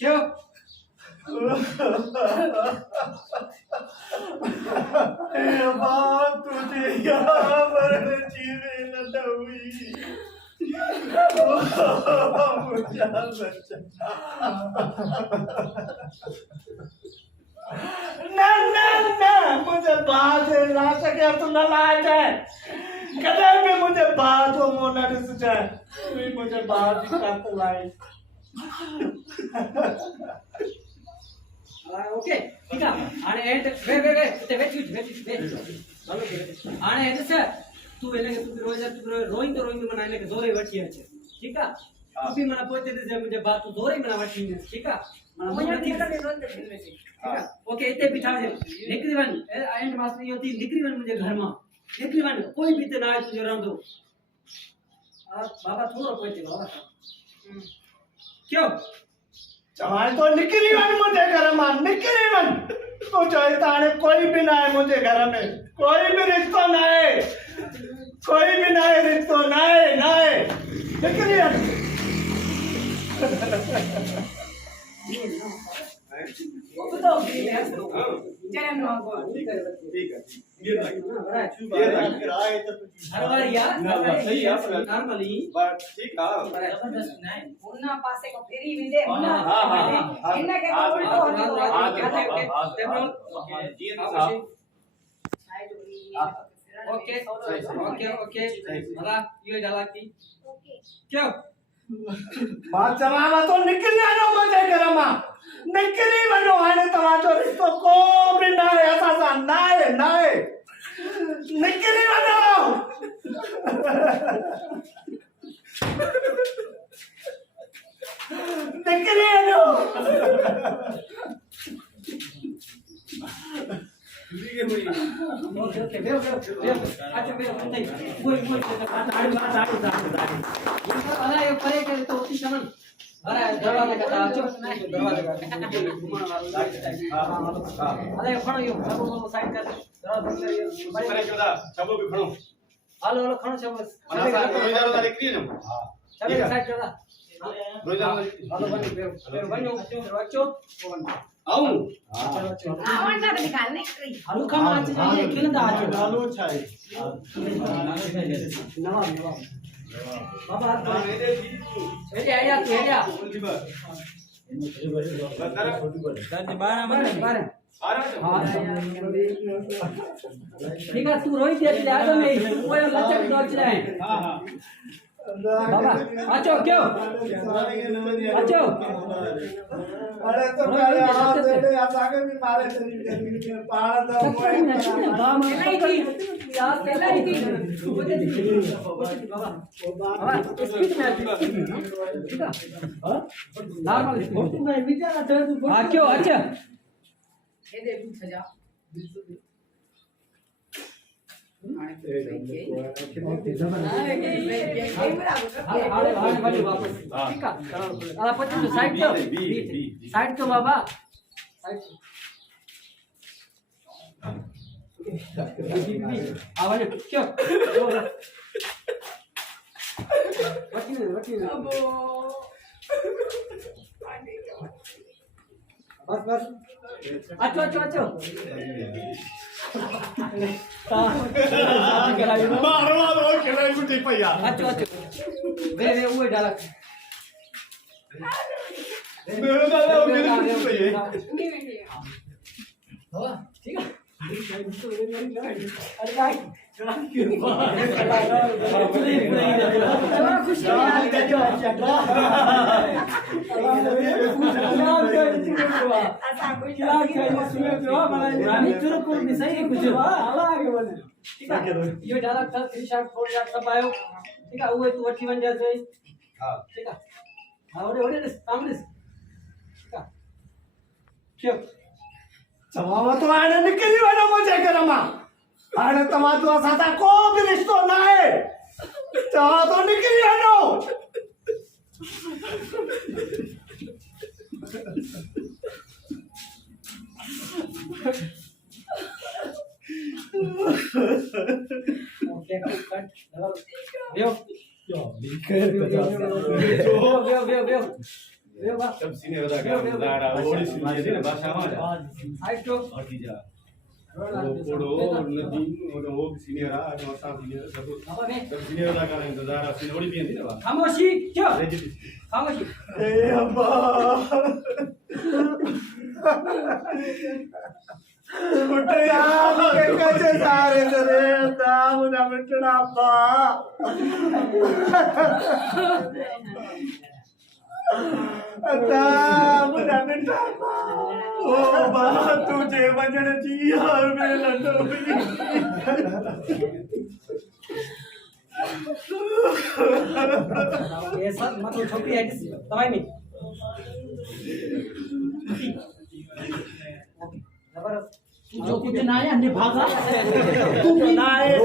क्यों? बात तुझे यहाँ पर जीवे न हुई मुझे ना ना ना मुझे बात ला सके तू न लाए जाए कदे भी मुझे बात हो मोना रिस जाए तू मुझे बात करत लाई ओके ठीक आहे आणि एंड वे ते वेट आणि एंड सर तू એટલે કે તું રોજ રોઈંગ મને એટલે કે જોરે વઠી છે ठीक आहे તું મને પોતે દે मुझे बात तू जोरे મને वठी છે ठीक आहे મને ठीक आहे ओके इथे बिठावे निकरीवन एंड मास्टर यो थी निकरीवन मुझे घर में निकरीवन कोई भी ते ना तुझे रहंदो बाबा थोड़ो पोते बाबा क्यों चवाए तो निकली वन मुझे घर में निकली वन तो चाहे ताने कोई भी ना है मुझे घर में कोई भी रिश्ता ना है कोई भी ना है रिश्ता ना है निकली वन जन्म ना हो ठीक है ये किराए तो हर बार यार सही है नॉर्मली बट ठीक है जबरदस्त नहीं उन्ना पासे को फेरी विदे उन्ना हाँ इन्ना के उल्टो ओके ओके भला ये डाला की क्यों बात चलावा तो निकली आनो मुझे घर में निकली बनो आने तमाचो रिश्तो को भी ना है ऐसा सा ना है निकली बनो निकली आनो ओके बेव अच्छा बेव नहीं कोई दाढ़ी अरे ये परे के तो होती समन अरे दरवाजे का आचो दरवाजे का घुमाने वाला दाढ़ी अरे खणो यो छबो साइड कर दरवाजे परे क्यों दा छबो भी खणो हालो खणो छबो मना रोईदारो दा निकली ने हां छबो साइड कर रोईदारो हालो बनी बेव बनो दरवाजो आऊं आवण ना निकाल नहीं करी हालो खम आच जाए खिलंदा आचो डालो छाई नवा बाबा एटे आया तू एटा बारह हां ठीक है तू रोई दे ले आदम में वो लचक डॉच रहे हां बाबा आचो क्यों आचो अरे तो पहले हाथ दे दे या आगे भी मारे शरीर के पाड़ दो बाबा यार पहले ही बाबा स्पीड में ठीक है हां नॉर्मल स्पीड में विचार आता है तू हां क्यों अच्छा ये दे पूछ जा हाड़े वाली वापस ठीक है अरे पच्चीस साइड तो साइड तो बाबा साइड आवाज क्यों वकील अबो बस अच्छो मारवा दो खिलाई कुटी पया अच्छो मेरे वो डाला मेरे दादा वो मेरे कुटी पये नहीं नहीं हो ठीक है अरे भाई खुशी ये डायलॉग था 3 शॉट 4 शॉट सब आयो ठीक है वो तू वठी वन जैसे हां ठीक है हां ओडे सामने ठीक है क्यों चवावा तो आने निकली वाला मुझे घर में आने तमा तो साथा को भी रिश्तो ना है चवा तो निकली आनो ओके कट वेव क्या लिखे वेव वे वाह सब सीने वाला का दाड़ा ओड़ी सीने थी ना भाषा में हाइट तो हटी जा ओड़ो नदी वो सीने वाला और साथ सीने सब सीने वाला का दाड़ा सीने ओड़ी भी थी ना खामोशी क्यों खामोशी ए अब्बा उठ यार के कैसे सारे तेरे दाम ना मिटना अब्बा दाम ना मिटना अब्बा ओ बा तुझे वजन जी और मैं लड्डू ये सब मतलब छोकरी है किसी दवाई में जबरदस्त जो कुछ ना है हमने भागा तू ना है